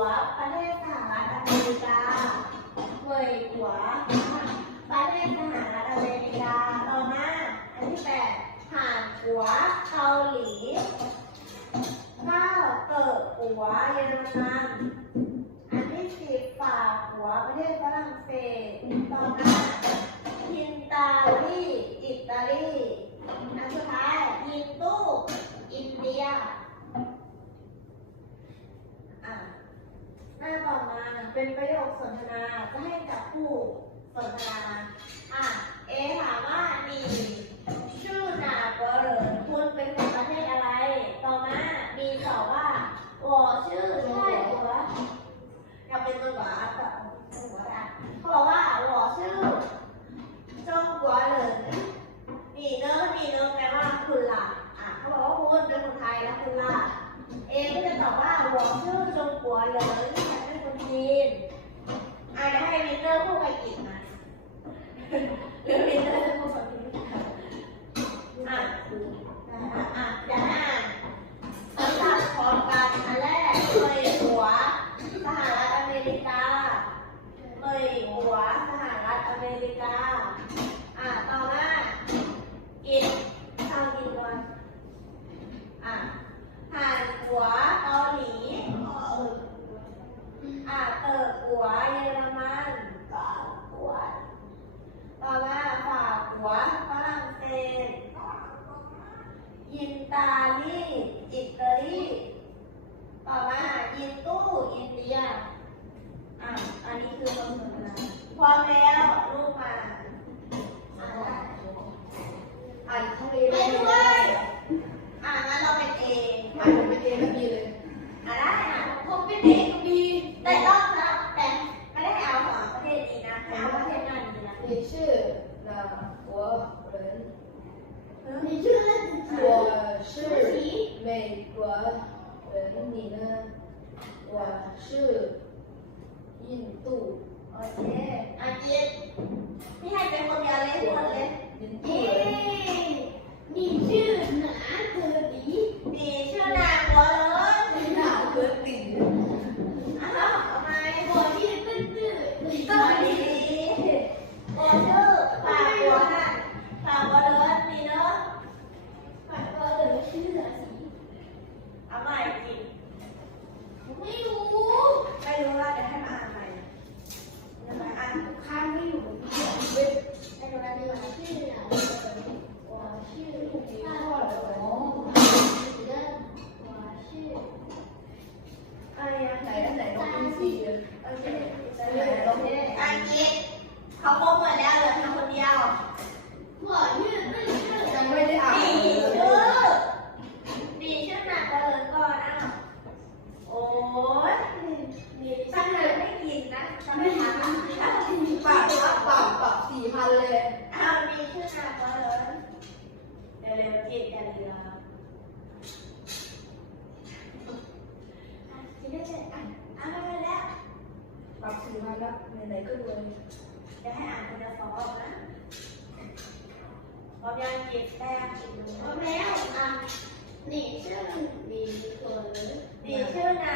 วประเทศสหรัฐอเมริกาเว่ยหัวประเทศสหรัฐอเมริกาต่อมาอันที่แปดห่านหัวเกาหลีเก้าเติบหัวเยอรมันอันที่สิบฝ่ากหัวประเทศฝรั่งเศสต่อมา จะให้กับผู้สนทนา เมิเตอร์พวกไบอีกนะหรือมิเตอร์จะคู่กับอีกอะอะอย่าอ่านสำหรับของการอัแรกเมยหัวสหรัฐอเมริกาเมยหัวสหรัฐอเมริกา อะต่อมากิจ คือความสนนพร้อมแล้วลูกมาอ่านได้อ่านข้นี้ไปด้วยอ่านแล้วเราเป็นเองอ่านเป็นเองก็ดีเลยอ่านได้อ่านผมเป็นเองก็ดีแต่ต้องรับแต่ไม่ได้เอาของประเทศนี้นะเอาประเทศนั้นนะมีชื่อนะหัวเหรินมีชื่อเล่นหัวชื่อ美国人你呢我是 어, 예. อันนี้เขาครบหมดแล้วเหลือเพียงคนเดียวหัวยืด luôn đó nên để cứ đuôi cái ai cũng đã phò không á còn anh chị ta có méo à nè chứ vì vừa nè